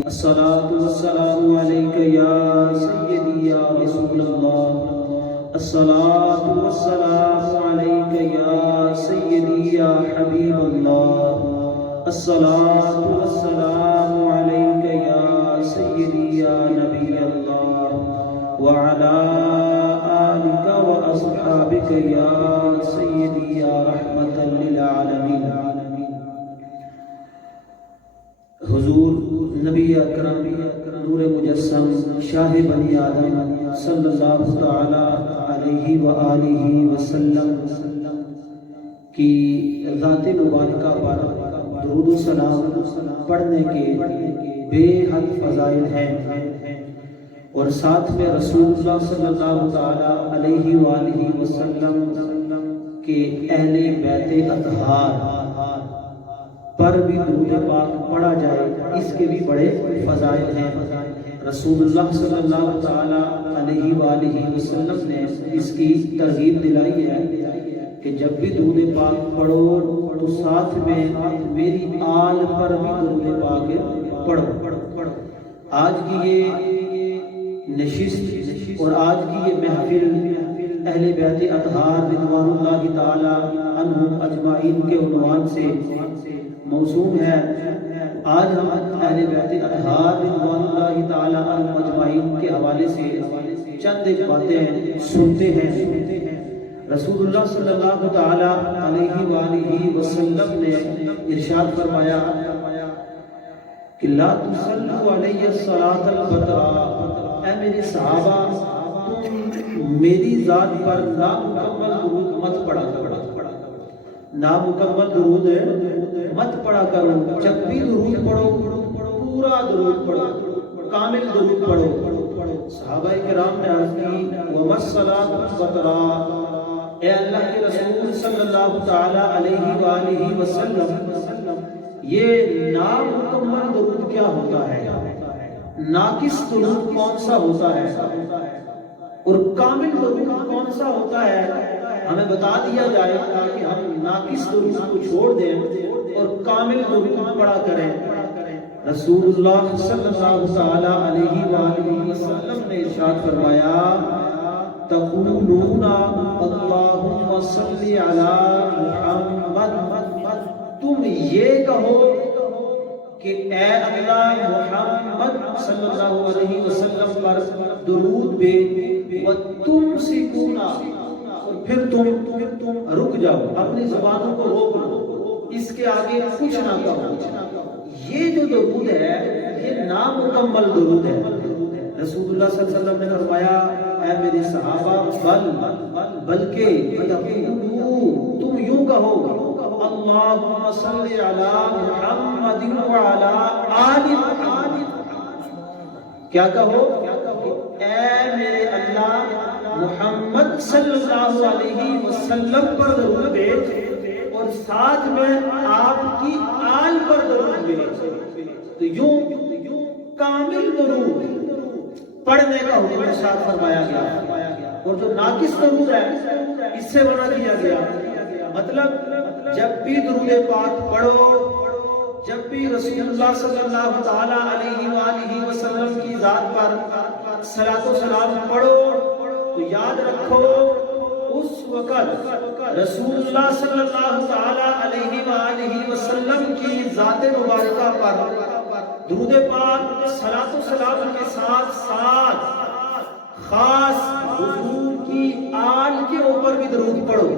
الصلاة والسلام عليك يا سيدي يا رسول الله. الصلاة والسلام عليك يا سيدي يا حبيب الله. الصلاة والسلام عليك يا سيدي يا نبي الله وعلى آلك وأصحابك يا سيدي يا رحمة للعالمين. حضور نبی اکرم نور مجسم شاہ بنی آدم صلی اللہ تعالی علیہ وآلہ وسلم کی ذات مبارکہ پر درود و سلام پڑھنے کے بے حد فضائل ہیں، اور ساتھ میں رسول اللہ صلی اللہ تعالی علیہ وآلہ وسلم کے اہل بیت اطہار پر بھی درود پاک پڑھا جائے، اس کے بھی بڑے فضائل ہیں۔ رسول اللہ صلی اللہ تعالی علیہ وآلہ وسلم نے اس کی ترغیب دلائی ہے کہ جب بھی درود پاک پڑھو تو ساتھ میں میری آل پر بھی درود پاک پڑھو۔ آج کی یہ نشست اور آج کی یہ محفل اہل بیت اطہار رضوان اللہ تعالی عنہم اجمعین کے عنوان سے موسوم ہے۔ آج ہم اہل بیت اطہار رضوان اللہ تعالی عنہم اجمعین کے حوالے سے چند ایک باتیں سنتے ہیں۔ رسول اللہ صلی اللہ تعالی علیہ وآلہ وسلم نے ارشاد فرمایا کہ لا تصلوا علیہ الصلاۃ البترا، اے میرے صحابہ تم میری ذات پر نامکمل درود مت پڑھا کرو، نامکمل درود مت پڑھا کرو۔ جب بھی درود پڑھو پورا درود پڑھو، کامل درود پڑھو۔ صحابہ کرام نے عرض کی وَمَا الصَّلَاةُ الْبَتْرَا، اے اللہ کے رسول صلی اللہ تعالی علیہ وآلہ وسلم یہ نامکمل درود کیا ہوتا ہے، ناقص درود کون سا ہوتا ہے اور کامل درود کون سا ہوتا ہے، ہمیں بتا دیا جائے تاکہ ہم ناقص درود کو چھوڑ دیں اور کامل درود پڑھا کریں۔ رسول اللہ صلی اللہ تعالی علیہ وآلہ وسلم نے ارشاد فرمایا تقولون اللہم صلی علی محمد، تم یہ کہو کہ اے اللہ محمد صلی اللہ علیہ وسلم پر درود بے وَتُمْسِكُونَ، اور پھر تم رک جاؤ، اپنی زبانوں کو روک لو، اس کے آگے کچھ نہ کہو۔ یہ جو درود ہے یہ نامکمل درود ہے۔ رسول اللہ صلی اللہ علیہ وسلم نے فرمایا اے میرے صحابہ بلکہ تم یوں کہو اللہم صلی علی محمد وعلی آل محمد، کیا کہو؟ اے میرے اللہ محمد صلی اللہ علیہ وسلم پر درود بھیج اور ساتھ میں آپ کی آل پر درود بھیج۔ تو یوں کامل درود پڑھنے کا حکم ارشاد فرمایا گیا، اور جو ناقص درود ہے اس سے منع کیا گیا۔ مطلب جب بھی درود پاک پڑھو، جب بھی رسول اللہ صلی اللہ تعالی علیہ وآلہ وسلم کی ذات پر صلاۃ و سلام پڑھو تو یاد رکھو اس وقت رسول اللہ صلی اللہ تعالی علیہ وآلہ وسلم کی ذات مبارکہ پر درود پاک صلاۃ و سلام کے ساتھ ساتھ خاص حضور کی آل کے اوپر بھی درود پڑھو،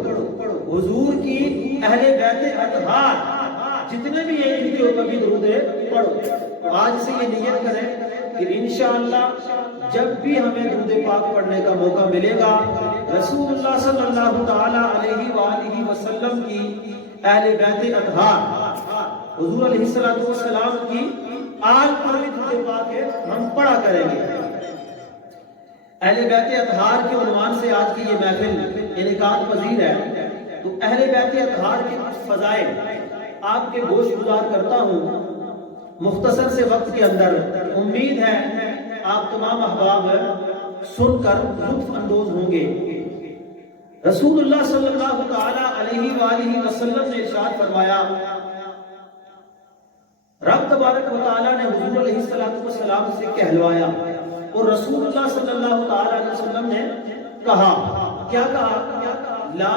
حضور کی اہل بیت اطہار جتنے بھی ہیں ان کے اوپر بھی درود پڑھو۔ آج سے یہ نیت کریں کہ انشاءاللہ جب بھی ہمیں درود پاک پڑھنے کا موقع ملے گا رسول اللہ صلی اللہ تعالی علیہ وآلہ وسلم کی اہل بیت اطہار حضور علیہ السلام کی آل پر بھی درود پاک ہے ہم پڑھا کریں گے۔ اہل بیت اطہار کے عنوان سے آج کی یہ محفل انعقاد پذیر ہے، تو اہل بیت اطہار کے فضائل آپ کے گوش گزار کرتا ہوں مختصر سے وقت کے اندر۔ امید ہے آپ تمام احباب سن کر لطف اندوز ہوں گے۔ رسول اللہ صلی اللہ تعالی علیہ وآلہ وسلم نے ارشاد فرمایا رب تبارک و تعالیٰ نے حضور علیہ السلام سے کہلوایا، اور رسول اللہ صلی اللہ تعالیٰ علیہ وسلم نے کہا، کیا کہا؟ لا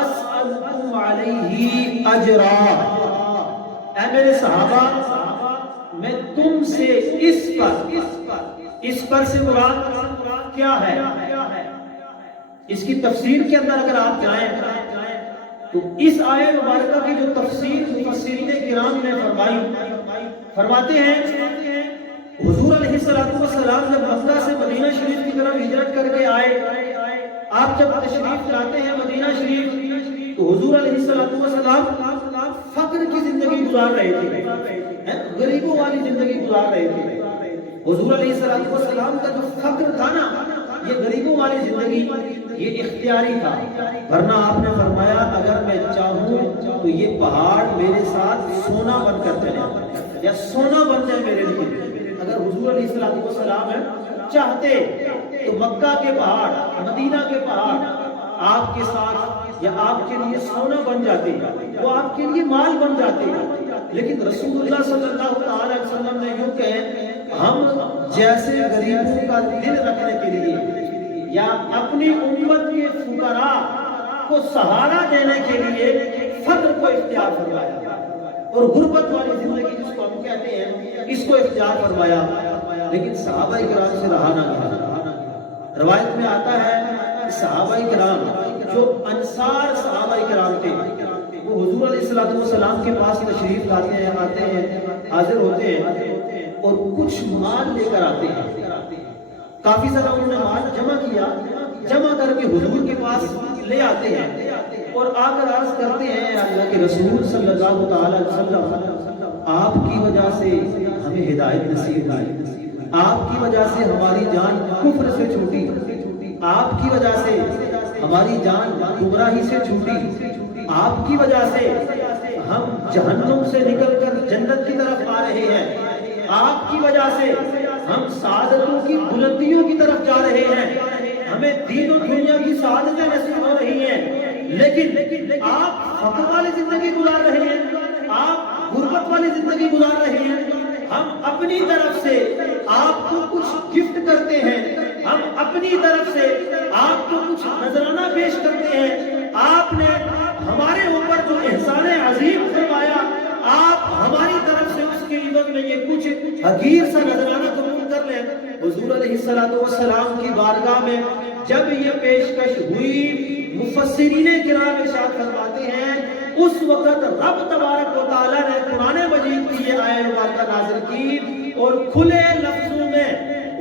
اسألکم علیہ اجرا، اے میرے صحابہ میں تم سے اس پر سے مراد کیا ہے؟ اس کی تفسیر کے اندر اگر آپ جائیں تو اس آیت مبارکہ کی جو تفسیر مفسرین کرام نے فرماتے ہیں حضور علیہ السلام جب مکہ سے مدینہ شریف کی طرف ہجرت کر کے آئے، آپ جب تشریف لاتے ہیں مدینہ شریف تو حضور علیہ السلام فقر کی زندگی گزار رہے تھے، غریبوں والی زندگی گزار رہے تھے۔ حضور علیہ السلام کا جو فقر تھا نا، یہ غریبوں والی زندگی، یہ اختیاری تھا، ورنہ آپ نے فرمایا اگر میں چاہوں تو یہ پہاڑ میرے ساتھ سونا بن کر چلے یا سونا بن جائے میرے لیے۔ اگر حضور علیہ السلام چاہتے تو مکہ کے پہاڑ، مدینہ کے پہاڑ آپ کے ساتھ یا آپ کے لیے سونا بن جاتے، وہ آپ کے لیے مال بن جاتے، لیکن رسول اللہ صلی اللہ علیہ وسلم نے یوں کہے، ہم جیسے غریبوں کا دل رکھنے کے لیے یا اپنی امت کے فقراء کو سہارا دینے کے لیے فقر کو اختیار فرمایا اور غربت والی زندگی جس کو ہم کہتے ہیں اس کو اختیار فرمایا، لیکن صحابہ کرام سے رہا نہ گیا۔ روایت میں آتا ہے صحابہ کرام جو انصار صحابہ کرام تھے وہ حضور علیہ السلام کے پاس تشریف لاتے ہیں، آتے ہیں، حاضر ہوتے ہیں اور کچھ مال لے کر آتے ہیں۔ کافی سارا انہوں نے مال جمع کر کے حضور کے پاس لے آتے ہیں اور آ کر عرض کرتے ہیں، اللہ کے رسول صلی اللہ تعالی علیہ وسلم آپ کی وجہ سے ہمیں ہدایت نصیب ہوئی، آپ کی وجہ سے ہماری جان کفر سے چھوٹی، آپ کی وجہ سے ہماری جان گمراہی سے چھوٹی، آپ کی وجہ سے ہم جہنم سے نکل کر جنت کی طرف آ رہے ہیں، آپ کی وجہ سے ہم سعادتوں کی بلندیوں کی طرف جا رہے ہیں، ہمیں دین و دنیا کی سعادتیں نصیب ہو رہی ہیں، لیکن آپ فقر والی زندگی گزار رہے ہیں، آپ غربت والی زندگی گزار رہے ہیں، ہم اپنی طرف سے آپ کو کچھ گفٹ کرتے ہیں، ہم اپنی طرف سے آپ کو کچھ نذرانہ پیش کرتے ہیں، آپ نے ہمارے اوپر جو احسان عظیم فرمایا آپ ہماری طرف سے اس کے عوض میں یہ کچھ حقیر سا نذرانہ قبول کر لیں۔ حضور علیہ السلام کی بارگاہ میں جب یہ پیشکش ہوئی، مفسرین کرام ارشاد فرماتے ہیں اس وقت رب تبارک و تعالیٰ نے قرآن مجید کی یہ آیت مبارکہ نازل کی اور کھلے لفظوں میں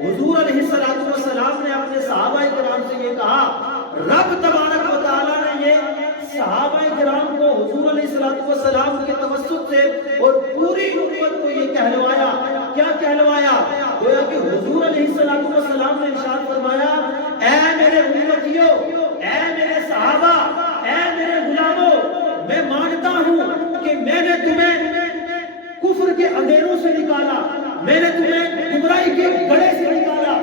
حضور علیہ السلام نے اپنے صحابہ کرام سے یہ کہا، رب تبارک و تعالیٰ نے یہ صحابہ کرام کو حضور علیہ السلام کے توسط سے اور پوری امت کو یہ کہلوایا، کیا کہلوایا؟ گویا کہ حضور علیہ السلام نے ارشاد فرمایا، اے میرے امتیوں، اے میرے صحابہ، اے میرے غلاموں، میں مانتا ہوں کہ میں نے تمہیں کفر کے اندھیروں سے نکالا، میں نے تمہیں گمراہی کے گڑھے سے نکالا،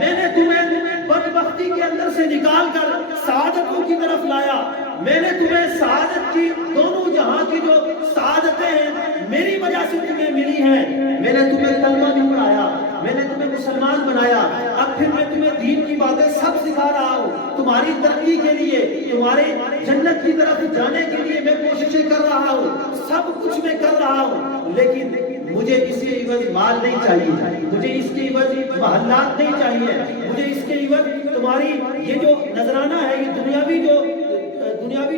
میں نے تمہیں بدبختی کے اندر سے نکال کر سعادتوں کی طرف لایا، میں نے تمہیں سعادت کی دونوں جہاں کی جو سعادتیں ہیں میری وجہ سے تمہیں ملی ہیں، میں نے تمہیں کلمہ بھی پڑھایا، میں نے تمہیں مسلمان بنایا، اب پھر میں تمہیں دین کی باتیں سب سکھا رہا ہوں، تمہاری ترقی کے لیے، تمہارے جنت کی طرف جانے کے لیے میں کوششیں کر رہا ہوں، سب کچھ میں کر رہا ہوں، لیکن مجھے اس کے عوض مال نہیں چاہیے، مجھے اس کے عوض محلات نہیں چاہیے، مجھے اس کے عوض تمہاری یہ جو نذرانہ ہے، یہ دنیاوی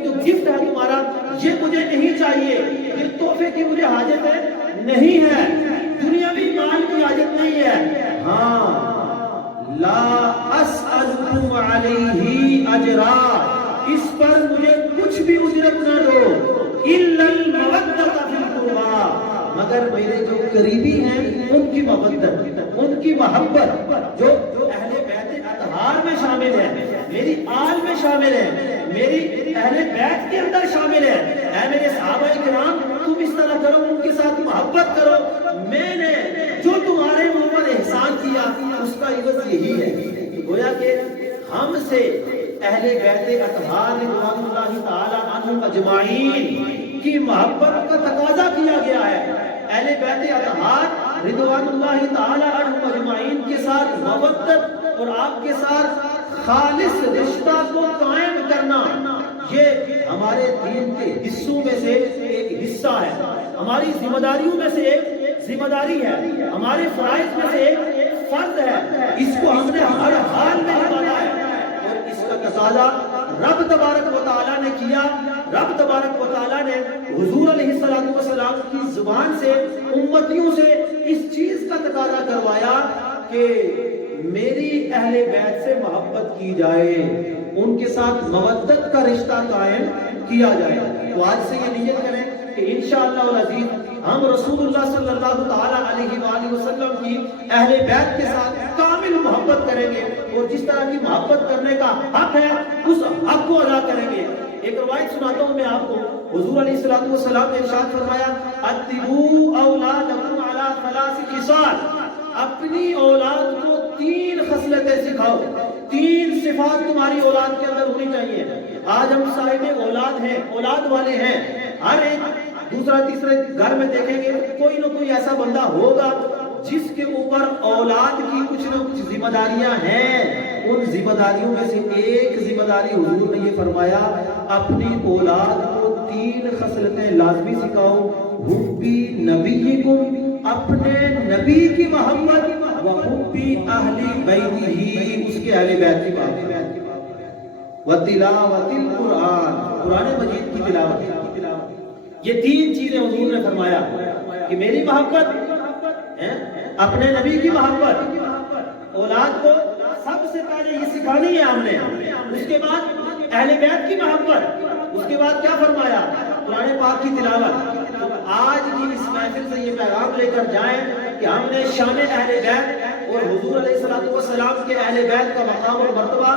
جو گفٹ ہے تمہارا، یہ مجھے نہیں چاہیے، یہ تحفے کی مجھے حاجت ہے نہیں ہے، دنیاوی مال کی حاجت نہیں ہے، ہاں لا اسألکم علیہ اجرا، اس پر مجھے کچھ بھی اجرت نہ دو، الا المودۃ فی القربى، مگر میرے جو قریبی ہیں ان کی مودت، ان کی محبت، جو اہل بیت اطہار میں شامل ہے، میری آل میں شامل ہے، میری اہل بیت کے اندر شامل ہے، اے میرے صحابہ کرام تم اس طرح کرو، ان کے ساتھ محبت کرو، میں نے جو تمہارے اوپر احسان کیا اس کا عوض یہی ہے۔ گویا کہ ہم سے اہل بیت اطہار رضوان اللہ تعالی عنہم اجمعین کی محبت کا تقاضا کیا گیا ہے، اہل بیت اطہار رضوان اللہ تعالی عنہم اجمعین کے ساتھ مودت اور آپ کے ساتھ خالص رشتہ کو قائم کرنا، یہ ہمارے دین کے حصوں میں سے ایک حصہ ہے، ہماری ذمہ داریوں میں سے ایک ذمہ داری ہے، ہمارے فرائض میں سے ایک فرض ہے، اس کو ہم نے ہر حال میں نبھانا ہے۔ اور اس کا تقاضا رب تبارک و تعالیٰ نے کیا، رب تبارک و تعالیٰ نے حضور علیہ السلام کی زبان سے امتیوں سے اس چیز کا تقاضا کروایا کہ میری اہل بیت سے محبت کی جائے، ان کے ساتھ مودت کا رشتہ قائم کیا جائے۔ تو آج سے یہ نیت کریں کہ انشاءاللہ العزیز ہم رسول اللہ صلی اللہ تعالیٰ علیہ وآلہ وسلم کی اہل بیت کے ساتھ کامل محبت کریں گے، اور جس طرح کی محبت کرنے کا حق ہے اس حق کو ادا کریں گے۔ ایک روایت سناتا ہوں میں آپ کو، حضور علیہ السلام نے ارشاد فرمایا اتبعوا اولادکم علی ثلاث خصال، اپنی اولاد کو 3 خصلتیں سکھاؤ، 3 صفات تمہاری اولاد کے اندر ہونی چاہیے۔ آج ہم صاحب اولاد ہیں، اولاد والے ہیں، ہر ایک دوسرا تیسرے گھر میں دیکھیں گے کوئی نہ کوئی ایسا بندہ ہوگا جس کے اوپر اولاد کی کچھ نہ کچھ ذمہ داریاں ہیں۔ ان ذمہ داریوں میں سے ایک ذمہ داری حضور نے یہ فرمایا اپنی اولاد کو 3 خصلتیں لازمی سکھاؤ، حبی نبیکم، اپنے نبی کی محبت، وحبی اہل بیتہ، اس کے اہل بیت کی محبت، وتلاوت القرآن، قرآن مجید کی تلاوت۔ یہ 3 چیزیں حضور نے فرمایا کہ میری محبت، اپنے نبی کی محبت، اولاد کو سب سے پہلے یہ سکھانی ہے ہم نے، اس کے بعد اہل بیت کی محبت، اس کے بعد کیا فرمایا؟ قرآن پاک کی تلاوت۔ تو آج کی اس محفل سے یہ پیغام لے کر جائیں کہ ہم نے شان اہل بیت اور حضور علیہ السلام کے اہل بیت کا مقام اور مرتبہ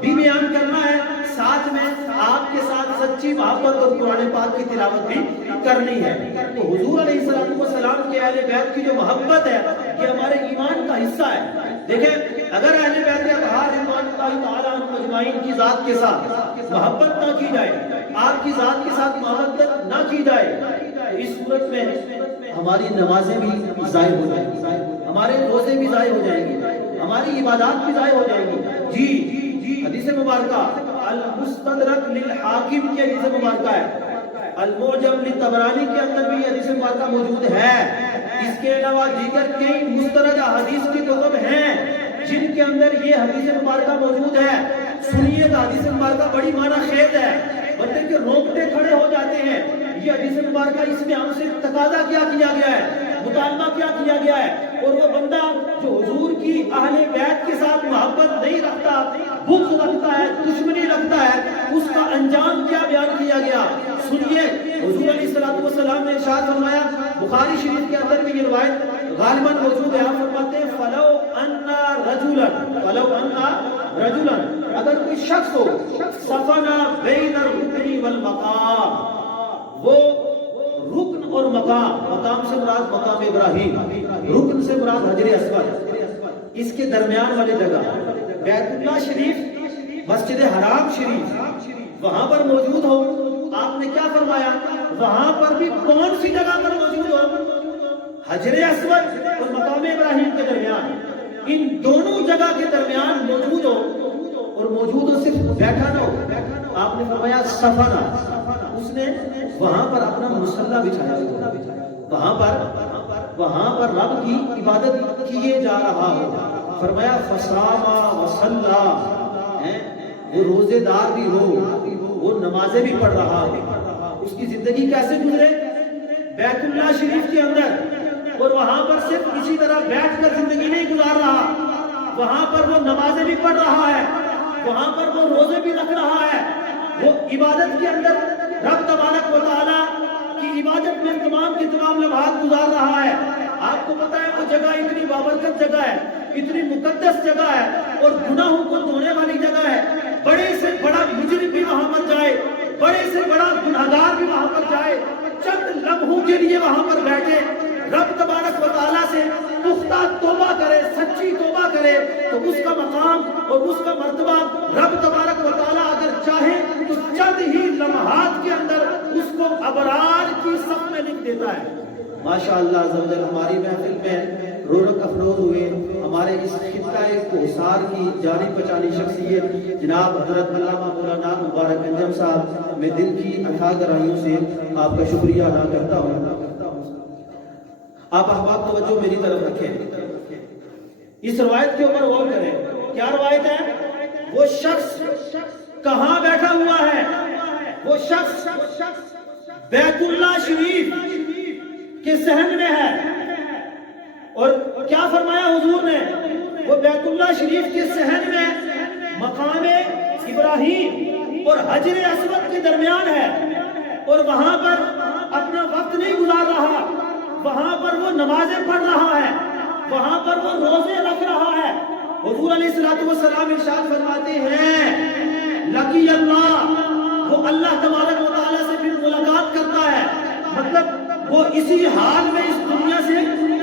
بھی بیان کرنا ہے، ساتھ میں آپ کے ساتھ سچی محبت اور قرآن پاک کی تلاوت بھی کرنی ہے۔ تو حضور علیہ السلام کے اہل بیت کی جو محبت ہے یہ ہمارے ایمان کا حصہ ہے۔ دیکھیں اگر اہل بیت اطہار رضوان اللہ تعالیٰ عنہم اجمعین کی ذات کے ساتھ محبت نہ کی جائے، آپ کی ذات کے ساتھ محبت نہ کی جائے، اس صورت میں ہماری نمازیں بھی ضائع ہو جائیں گی، ہمارے روزے بھی ضائع ہو جائیں گے، ہماری عبادات بھی ضائع ہو جائیں گی۔ جی حدیث مبارکہ المستدرک للحاکم کی حدیث مبارکہ ہے، المعجم للطبرانی کے اندر بھی حدیث مبارکہ موجود ہے، اس کے علاوہ دیگر کئی مسترد حدیث کی کتب ہیں جن کے اندر یہ حدیث مبارکہ موجود ہے۔ سنیے تو حدیث مبارکہ بڑی معنی خیز ہے، بندے کے رونگٹے کھڑے ہو جاتے ہیں۔ یہ حدیث مبارکہ اس میں ہم سے تقاضا کیا کیا گیا ہے، مطالبہ کیا کیا گیا ہے، اور وہ بندہ جو حضور کی اہل بیت کے ساتھ محبت نہیں رکھتا، بغض رکھتا ہے، دشمنی رکھتا ہے، اس کا انجام کیا بیان کیا گیا۔ سنیے حضور علیہ السلام نے ارشاد فرمایا، بخاری شریف کے اندر بھی یہ روایت غالباً موجود ہے، آپ فرماتے ہیں فلو انا رجلا، اگر کوئی شخص ہو صفنا بین الرکن والمقام، وہ رکن اور مقام سے مراد مقام ابراہیم، رکن سے مراد حجر اسود، اس کے درمیان والی جگہ بیت اللہ شریف، مسجد حرام شریف، وہاں پر موجود ہو، آپ نے کیا فرمایا؟ وہاں پر بھی کون سی جگہ پر موجود ہو؟ حجر اسود اور مقام ابراہیم کے درمیان، ان دونوں جگہ کے درمیان موجود ہو، اور موجود ہو صرف بیٹھا نہ ہو، آپ نے فرمایا سفنا، اس نے وہاں پر اپنا مصلی بچھایا ہوا، وہاں پر رب کی عبادت کیے جا رہا ہو، فرمایا فصاما وصلا، وہ روزے دار بھی ہو، وہ نمازیں بھی پڑھ رہا ہو، اس کی زندگی کیسے گزرے؟ بیت اللہ شریف کے اندر، اور وہاں پر صرف کسی طرح بیٹھ کر زندگی نہیں گزار رہا، وہاں پر وہ نمازیں بھی پڑھ رہا ہے، وہاں پر وہ روزے بھی رکھ رہا ہے، وہ عبادت کے اندر رب تبارک و تعالیٰ کی عبادت میں تمام کے تمام لمحات گزار رہا ہے۔ آپ کو پتا ہے وہ جگہ اتنی بابرکت جگہ ہے، اتنی مقدس جگہ ہے، اور گناہوں کو دھونے والی جگہ ہے، بڑے سے بڑا مجرم بھی وہاں پر جائے، بڑے سے بڑا گناہگار بھی وہاں پر جائے، چند لمحوں کے لیے وہاں پر بیٹھے، رب تبارک و تعالیٰ سے پختہ توبہ کرے، سچی توبہ کرے، تو اس کا مقام اور اس کا مرتبہ رب تبارک و تعالیٰ اگر چاہے تو چند ہی لمحات کے اندر اس کو ابرار کی صف میں لکھ دیتا ہے۔ ماشاءاللہ عز و جل ہماری محفل میں رونق افروز ہوئے ہمارے اس خطہ کوثر کی جانی پہچانی شخصیت جناب حضرت علامہ مولانا مبارک انجم صاحب، میں دل کی اتھاہ گہرائیوں سے آپ کا شکریہ ادا کرتا ہوں۔ آپ احباب توجہ میری طرف رکھیں، اس روایت کے اوپر غور کریں۔ کیا روایت ہے؟ وہ شخص کہاں بیٹھا ہوا ہے؟ وہ شخص بیت اللہ شریف کے صحن میں ہے، اور کیا فرمایا حضور نے؟ وہ بیت اللہ شریف کے صحن میں مقام ابراہیم اور حجر اسود کے درمیان ہے، اور وہاں پر اپنا وقت نہیں گزار رہا، وہاں پر وہ نمازیں پڑھ رہا ہے، وہاں پر وہ روزے رکھ رہا ہے۔ حضور علیہ السلام ارشاد فرماتے ہیں لقی اللہ، وہ اللہ تبارک و تعالیٰ سے پھر ملاقات کرتا ہے، مطلب وہ اسی حال میں اس دنیا سے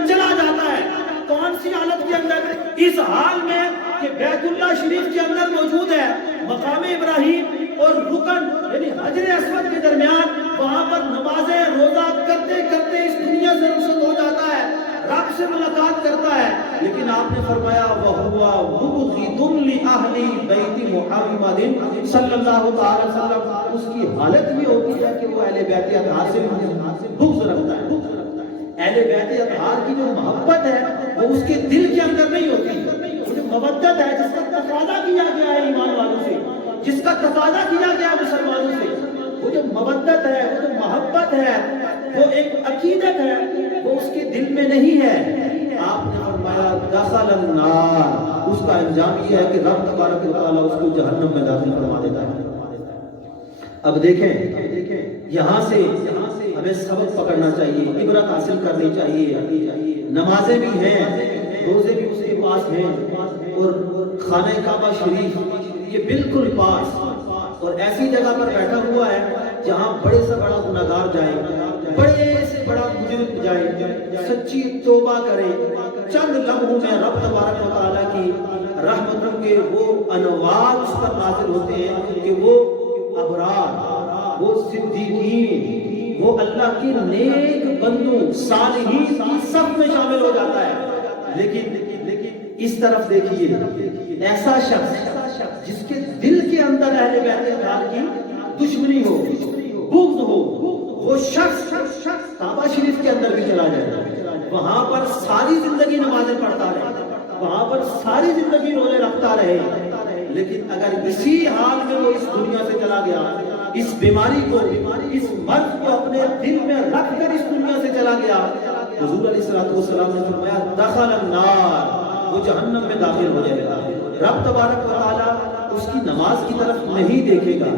چلا جاتا ہے۔ کون سی حالت کے اندر؟ اس حال میں کہ بیت اللہ شریف کے اندر موجود ہے، مقام ابراہیم اور رکن یعنی حجر اسود کے درمیان، وہاں پر نمازیں روزہ کرتے کرتے اس دنیا سے رخصت ہو جاتا ہے، رب سے ملاقات کرتا ہے۔ لیکن آپ نے فرمایا وَهُوَ مُبْغِضٌ لِأَهْلِ بَيْتِ مُحَمَّدٍ صلی اللہ تعالی وسلم، اس کی حالت یہ ہوتی ہے کہ وہ اہل بیت اطہار سے بغض رکھتا ہے۔ اہل بیت اطہار کی جو محبت ہے وہ اس کے دل کے اندر نہیں ہوتی، وہ جو مودت ہے جس کا تقاضا کیا گیا ہے ایمان والوں سے، جس کا تقاضا کیا گیا ہے مسلمانوں سے، وہ جو مودت ہے، وہ جو محبت ہے، وہ ایک عقیدت ہے، وہ اس کے دل میں نہیں ہے۔ آپ نے فرمایا دخل النار، اس کا انجام یہ ہے کہ رب تبارک و تعالیٰ اس کو جہنم میں داخل فرما دیتا ہے۔ اب دیکھیں یہاں سے ہمیں سبق پکڑنا چاہیے، عبرت حاصل کرنی چاہیے۔ نمازیں بھی ہیں، روزے بھی اس کے پاس ہیں، اور خانہ کعبہ شریف کے بالکل پاس، اور ایسی جگہ پر بیٹھا ہوا ہے جہاں بڑے سے بڑا گناہگار جائے، بڑے سے بڑا مجرم جائے، سچی توبہ کرے، چند لمحوں میں رب تبارک و تعالیٰ کی رحمتوں کے وہ انوار اس پر نازل ہوتے ہیں کہ وہ ابرار، وہ صدیقین، وہ اللہ کے نیک بندوں صالحین کی صف میں شامل ہو جاتا ہے۔ لیکن اس طرف دیکھیے، ایسا شخص جس کے دل کے اندر اہل بیت اطہار کی دشمنی ہو، بغض ہو، وہ شخص کعبہ شریف کے اندر بھی چلا جائے، وہاں پر ساری زندگی نمازیں پڑھتا رہے، وہاں پر ساری زندگی روزے رکھتا رہے، لیکن اگر اسی حال میں وہ اس دنیا سے چلا گیا، اس بیماری کو، اس مرض کو اپنے دل میں رکھ کر اس دنیا سے چلا گیا، حضور علیہ السلام نے فرمایا دخل النار، وہ جہنم میں داخل ہو جائے گا۔ رب تبارک و تعالیٰ اس کی نماز کی طرف نہیں دیکھے گا،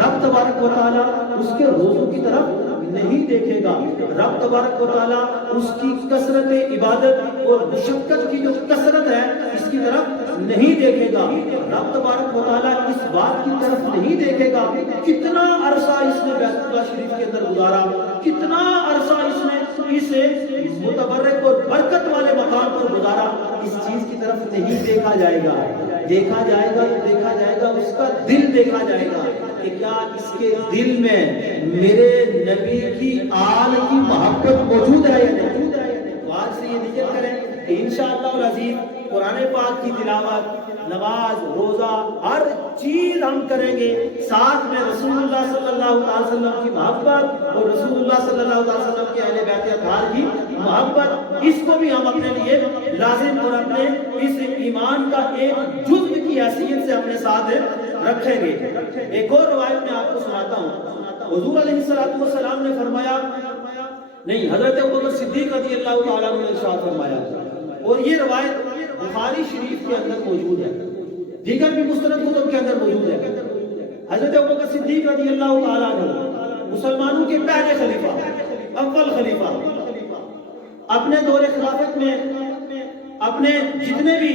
رب تبارک و تعالیٰ اس کے روزوں کی طرف نہیں دیکھے گا، رب تبارک و تعالیٰ اس کی کثرت عبادت اور مشقت کی جو کثرت ہے اس کی طرف نہیں دیکھے گا، رب تبارک و تعالیٰ اس بات کی طرف نہیں دیکھے گا کتنا عرصہ اس نے بیت اللہ شریف کے اندر گزارا، کتنا عرصہ اس نے اسے متبرک اور برکت والے مقام پر گزارا، اس چیز کی طرف نہیں دیکھا جائے گا۔ دیکھا جائے گا تو دیکھا جائے گا اس کا دل دیکھا جائے گا کہ کیا اس کے دل میں میرے نبی کی آل کی محبت موجود ہے یا نہیں۔ تو آج سے یہ نیت کریں کہ انشاءاللہ العزیز قرآن پاک کی تلاوت، نماز، روزہ، ہر چیز ہم کریں گے، ساتھ میں رسول اللہ صلی اللہ علیہ وسلم کی محبت اور رسول اللہ صلی اللہ علیہ وسلم کے اہل بیت اطہار کی محبت، اس کو بھی ہم اپنے لیے لازم اور اپنے اس ایمان کا ایک جزء کی حیثیت سے اپنے ساتھ رکھیں گے۔ ایک اور روایت میں آپ کو سناتا ہوں، حضور علیہ السلام نے فرمایا، نہیں، حضرت ابوبکر صدیق رضی اللہ تعالیٰ عنہ نے ارشاد فرمایا، اور یہ روایت بخاری شریف کے اندر موجود ہے، دیگر بھی مستند کتب کے اندر موجود ہے۔ حضرت ابوبکر صدیق رضی اللہ تعالیٰ عنہ مسلمانوں کے پہلے خلیفہ، اول خلیفہ، اپنے دور خلافت میں اپنے جتنے بھی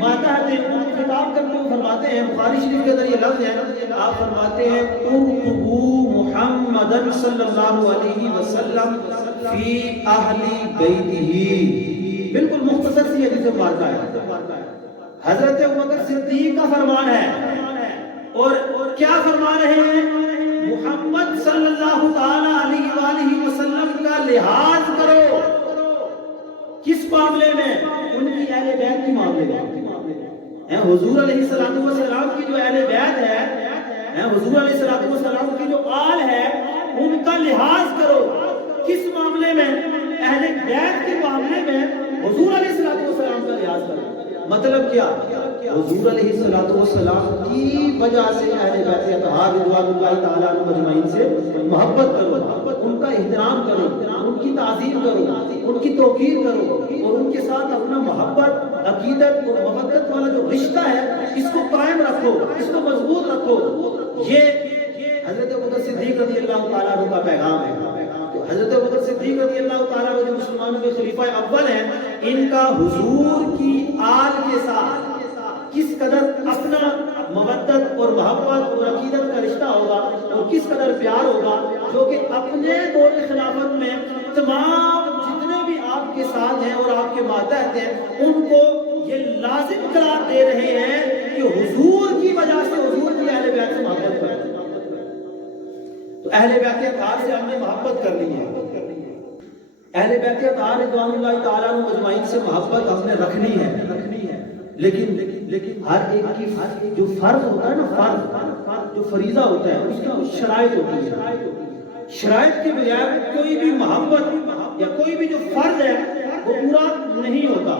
ماتحت ہیں ان کو خطاب کرتے ہوئے فرماتے ہیں، بخاری شریف کے اندر یہ لفظ ہے، آپ فرماتے ہیں ارقبوا محمدا صلی اللہ علیہ وسلم فی اہل بیتہ، بالکل مختصر سی حدیث مبارکہ ہے، حضرت ابوبکر صدیق کا فرمان ہے، اور کیا فرما رہے ہیں؟ محمد صلی اللہ تعالی علیہ وآلہ وسلم کا لحاظ کرو. کس معاملے میں؟ ان کی اہل بیت کے معاملے میں. حضور علیہ السلام کی جو اہل بیت ہے، حضور علیہ السلام کی جو آل ہے، ان کا لحاظ کرو. کس معاملے میں؟ اہل بیت کے معاملے میں حضور علیہ السلام کا لحاظ کرو. مطلب کیا؟ حضور علیہ السلام کی وجہ سے اہل بیت اطہار رضوان اللہ تعالی عنہم اجمعین سے محبت کرو، ان کا احترام کرو، ان کی تعظیم کرو، ان کی توقیر کرو، اور ان کے ساتھ اپنا محبت، عقیدت اور محبت والا جو رشتہ ہے اس کو قائم رکھو، اس کو مضبوط رکھو. یہ حضرت ابوبکر صدیق رضی اللہ تعالیٰ عنہ کا پیغام ہے. تو حضرت ابوبکر صدیق رضی اللہ تعالیٰ عنہ جو مسلمانوں کے خلیفہ اول ہیں، ان کا حضور کی آل کے ساتھ کس قدر اپنا مودت اور محبت اور عقیدت کا رشتہ ہوگا اور کس قدر پیار ہوگا، جو کہ اپنے دور خلافت میں تمام جتنے بھی آپ کے ساتھ ہیں اور آپ کے ماتحت ہیں ان کو یہ لازم قرار دے رہے ہیں کہ حضور کی وجہ سے حضور کی اہل بیت سے محبت کریں. تو اہل بیت اطہار سے ہم نے محبت کرنی ہے. اہل بیت اطہار رضوان اللہ تعالیٰ عنہم اجمعین سے محبت ہم نے رکھنی ہے. لیکن ہر ایک کی جو فرض ہوتا ہے نا، فرض جو فریضہ ہوتا ہے اس کی شرائط ہوتی ہے. شرائط کے بغیر کوئی بھی محبت یا کوئی بھی جو فرض ہے وہ پورا نہیں ہوتا.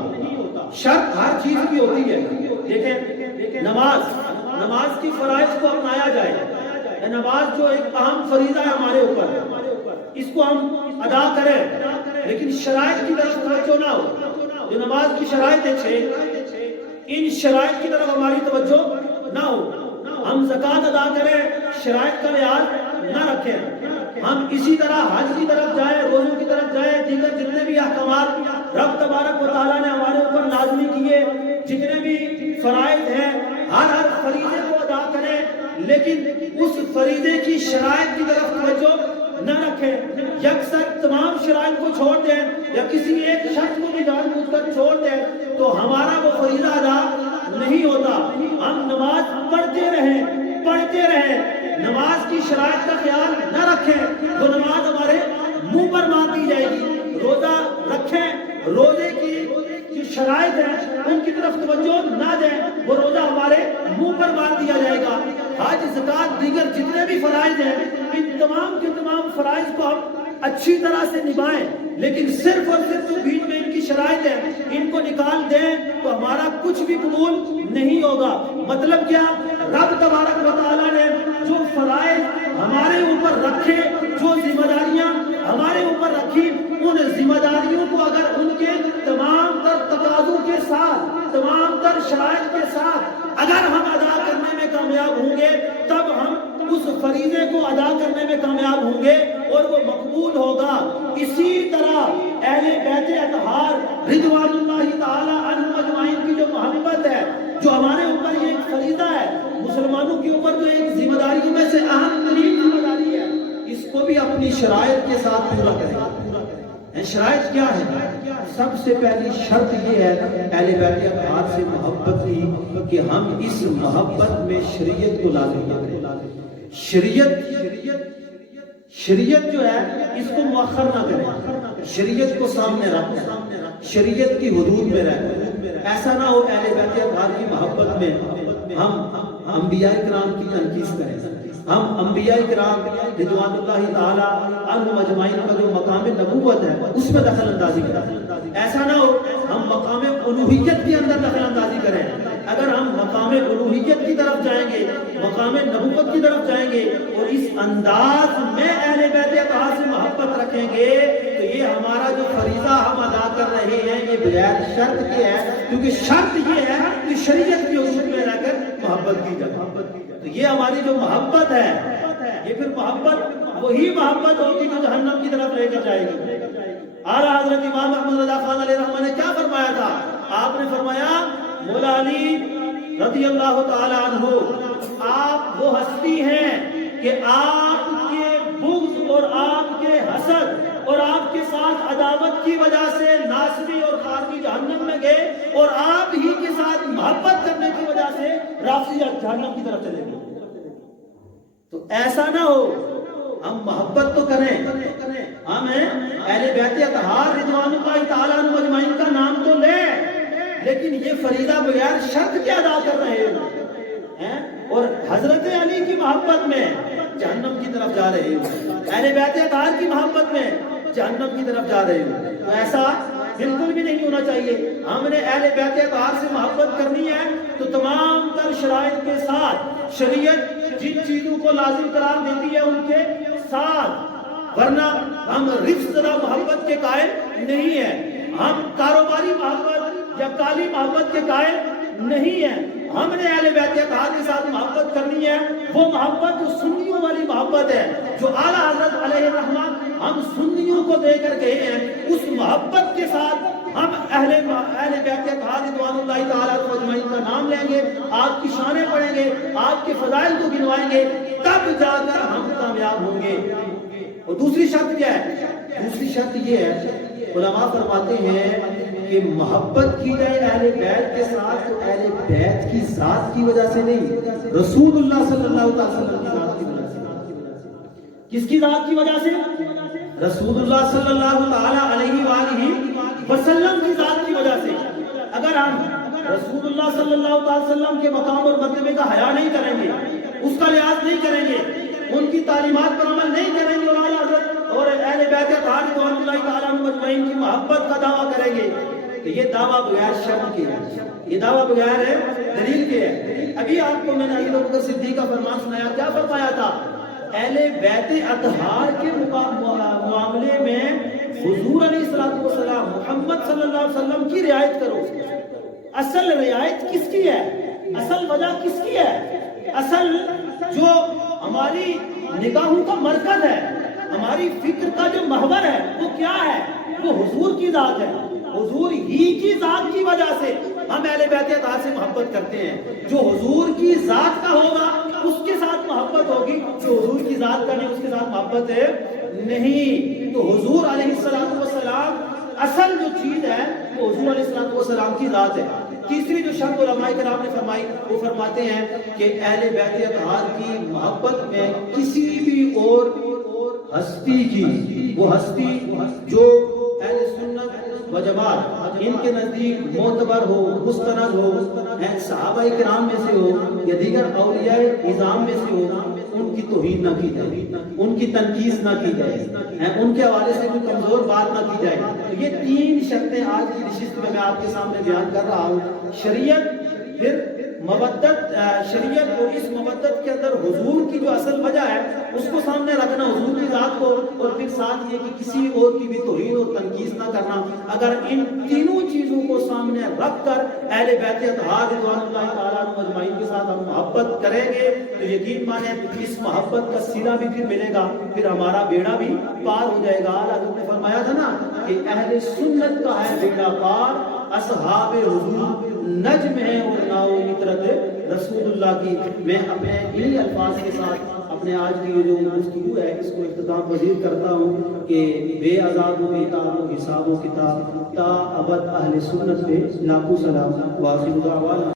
شرط ہر چیز کی ہوتی ہے. دیکھیں نماز کی فرائض کو اپنایا جائے. نماز جو ایک اہم فریضہ ہے ہمارے اوپر، اس کو ہم ادا کریں، لیکن شرائط کی طرف توجہ نہ ہو. جو نماز کی شرائط ہے ان شرائط کی طرف ہماری توجہ نہ ہو. ہم زکوٰۃ ادا کریں، شرائط کا لحاظ نہ رکھیں. ہم اسی طرح حج کی طرف جائیں، روزوں کی طرف جائیں، دیگر جتنے بھی احکامات رب تبارک و تعالیٰ نے ہمارے اوپر لازمی کیے، جتنے بھی فرائض ہیں، ہر فریضے کو ادا کریں، لیکن اس فریضے کی شرائط کی طرف توجہ نہ رکھیں. یکسر تمام شرائط کو چھوڑ دیں یا کسی ایک شخص کو بھی جان بوجھ کر چھوڑ دیں تو ہمارا وہ فریضہ ادا نہیں ہوتا. ہم نماز پڑھتے رہیں، نماز کی شرائط کا خیال نہ رکھیں، وہ نماز ہمارے منہ پر مار دی جائے گی. روزہ رکھیں، روزے کی جو شرائط ہیں ان کی طرف توجہ نہ دیں، وہ روزہ ہمارے منہ پر مار دیا جائے گا. حج، زکوٰۃ، دیگر جتنے بھی فرائض ہیں ان تمام کے تمام فرائض کو ہم اچھی طرح سے نبھائیں، لیکن صرف اور صرف جو بیچ میں ان کی شرائط ہے ان کو نکال دیں تو ہمارا کچھ بھی قبول نہیں ہوگا. مطلب کیا؟ رب تبارک و تعالیٰ نے جو فرائض ہمارے اوپر رکھے، جو ذمہ داریاں ہمارے اوپر رکھی، ان ذمہ داریوں کو اگر ان کے تمام تر تقاضوں کے ساتھ، تمام تر شرائط کے ساتھ اگر ہم ادا کرنے میں کامیاب ہوں گے تب ہم اس فریضے کو ادا کرنے میں کامیاب ہوں گے اور وہ مقبول ہوگا. اسی طرح اہل بیت اطہار رضوان اللہ تعالی عنہم اجمعین کی جو محبت ہے، جو ہمارے اوپر یہ ایک فریضہ ہے، مسلمانوں کے اوپر جو ایک ذمہ داریوں میں سے اہم ترین ذمہ داری ہے، اس کو بھی اپنی شرائط کے ساتھ پورا کریں. شرائط کیا ہے؟ سب سے پہلی شرط یہ ہے اہل بیت اطہار سے محبت کی کہ ہم اس محبت میں شریعت کو لازم کریں. شریعت جو ہے اس کو مؤخر نہ کریں، شریعت کو سامنے رکھیں، شریعت کی حدود میں رہیں. ایسا نہ ہو اہل بیت اطہار کی محبت میں ہم انبیاء کرام کی تنقید کریں، ہم انبیاء کرام رضوان اللہ تعالی عنہم اجمعین کا جو مقام نبوت ہے اس میں دخل اندازی کریں. ایسا نہ ہو ہم مقام الوہیت کے اندر دخل اندازی کریں. اگر ہم مقام الوہیت کی طرف جائیں گے، مقام نبوت کی طرف جائیں گے اور اس انداز میں اہل بیت اطہار سے محبت رکھیں گے تو یہ ہمارا جو فریضہ ہم ادا کر رہے ہیں یہ بغیر شرط کے ہے، کیونکہ شرط یہ ہے کہ شریعت کی حدود میں رہ کر محبت کی جائے. تو یہ ہماری جو محبت ہے یہ پھر محبت وہی محبت ہوگی جو جہنم کی طرف لے کر جائے گی. اعلیٰ حضرت امام احمد رضا خان علیہ رحمہ نے کیا فرمایا تھا؟ آپ نے فرمایا مولا علی رضی اللہ تعالی عنہ آپ وہ ہستی ہیں کہ آپ کے بغض اور آپ کے حسد اور آپ کے ساتھ عداوت کی وجہ سے ناصبی اور خارجی جہنم میں گئے اور آپ ہی کے ساتھ محبت کرنے کی وجہ سے رافضی جہنم کی طرف چلے گئے. تو ایسا نہ ہو، ہم محبت تو کریں، ہم اہل بیت اطہار رضوان اللہ تعالیٰ عنہم اجمعین کا نام تو لیں، لیکن یہ فریضہ بغیر شرط کے ادا کر رہے ہیں اور حضرت علی کی محبت میں جہنم کی طرف جا رہے ہیں، اہل بیت اطہار کی محبت میں جہنم کی طرف جا رہے ہیں۔ تو ایسا بالکل بھی نہیں ہونا چاہیے۔ ہم نے اہل بیت اطہار سے محبت کرنی ہے تو تمام تر شرائط کے ساتھ، شریعت جن چیزوں کو لازم قرار دیتی ہے ان کے ساتھ، ورنہ ہم رفض زدہ محبت کے قائل نہیں ہیں، ہم کاروباری محبت یا کالی محبت کے قائل نہیں ہیں۔ ہم نے اہل بیت اطہار کے ساتھ محبت کرنی ہے، وہ محبت جو سنیوں والی محبت ہے، جو اعلیٰ حضرت علیہ الرحمہ ہم سنیوں کو دے کر گئے ہیں، اس محبت کے ساتھ ہم اہل بیت اطہار رضوان اللہ تعالیٰ عنہم اجمعین کا نام لیں گے، آپ کی شانیں پڑھیں گے، آپ کے فضائل کو گنوائیں گے، تب جا کر ہم کامیاب ہوں گے۔ اور دوسری شرط کیا ہے؟ دوسری شرط یہ ہے، علماء فرماتے ہیں کہ محبت کی جائے اہل بیت کے ساتھ تو اہل بیت کی ذات کی وجہ سے نہیں، رسول اللہ صلی اللہ علیہ وسلم کی ذات کی وجہ سے۔ کس کی ذات کی وجہ سے؟ رسول اللہ صلی اللہ علیہ وآلہ وسلم کی ذات کی وجہ سے۔ اگر ہم رسول اللہ صلی اللہ علیہ وسلم کے مقام اور مرتبے کا حیا نہیں کریں گے، اس کا لحاظ نہیں کریں گے، ان کی تعلیمات پر عمل نہیں کریں گے اور اعلیٰ حضرت اور اہل بیت اطہار رضوان اللہ تعالیٰ عنہم اجمعین کی محبت کا دعویٰ کریں گے، تو یہ دعویٰ بغیر شرط کے ہے، یہ دعویٰ بغیر دلیل کے ہے۔ ابھی آپ کو میں نے ابو بکر صدیق کا فرمان سنایا، کیا فرمایا تھا؟ اہل بیت اطہار کے معاملے میں حضور علیہ السلام محمد صلی اللہ علیہ وسلم کی رعایت کرو۔ اصل رعایت کس کی ہے؟ اصل وجہ کس کی ہے؟ اصل جو ہماری نگاہوں کا مرکز ہے، ہماری فکر کا جو محور ہے، وہ کیا ہے؟ وہ حضور کی ذات ہے۔ حضور ہی کی ذات کی وجہ سے ہم اہل بیت اطہار سے محبت کرتے ہیں۔ جو حضور کی ذات کا ہوگا اس کے ساتھ محبت ہوگی، جو حضور کی ذات کا نہیں اس کے ساتھ محبت ہے نہیں۔ تو حضور علیہ السلام اصل جو چیز ہے وہ حضور علیہ السلام کی ذات ہے۔ تیسری جو شرط علماء کرام نے فرمائی، وہ فرماتے ہیں کہ اہل بیت اطہار کی محبت میں کسی بھی اور ہستی کی، وہ ہستی جو اہل سنت و جماعت ان کے نزدیک معتبر ہو، مستند ہو، صحابہ کرام میں سے ہو یا دیگر اولیاء اعظام میں سے ہو، ان کی توہین نہ کی جائے، ان کی تنقید نہ کی جائے، ان کے حوالے سے کوئی کمزور بات نہ کی جائے۔ تو یہ تین شرطیں آج کی نشست میں آپ کے سامنے بیان کر رہا ہوں۔ شریعت، پھر مودت، شریعت اور اس مودت کے اندر حضور کی جو اصل وجہ ہے اس کو سامنے رکھنا، حضور کی ذات کو، اور پھر ساتھ یہ کہ کسی اور کی بھی توہین اور تنقید نہ کرنا۔ اگر ان تینوں چیزوں کو سامنے رکھ کر اہل بیت اطہار رضوان اللہ تعالیٰ عنہم اجمعین کے ساتھ ہم محبت کریں گے تو یقین مانیں اس محبت کا صلہ بھی پھر ملے گا، پھر ہمارا بیڑا بھی پار ہو جائے گا۔ حضرت نے فرمایا تھا نا کہ اہل سنت کا ہے بیڑا پار، اصحاب حضور نجم ہے اور ناؤ مطرت رسول اللہ کی۔ میں اپنے انہی الفاظ کے ساتھ اپنے آج کی جو گفتگو ہے اس کو اختتام پذیر کرتا ہوں کہ بے عذاب و عتاب و حساب و کتاب تا ابد اہل سنت پہ لاکھوں سلام، واخر دعوانا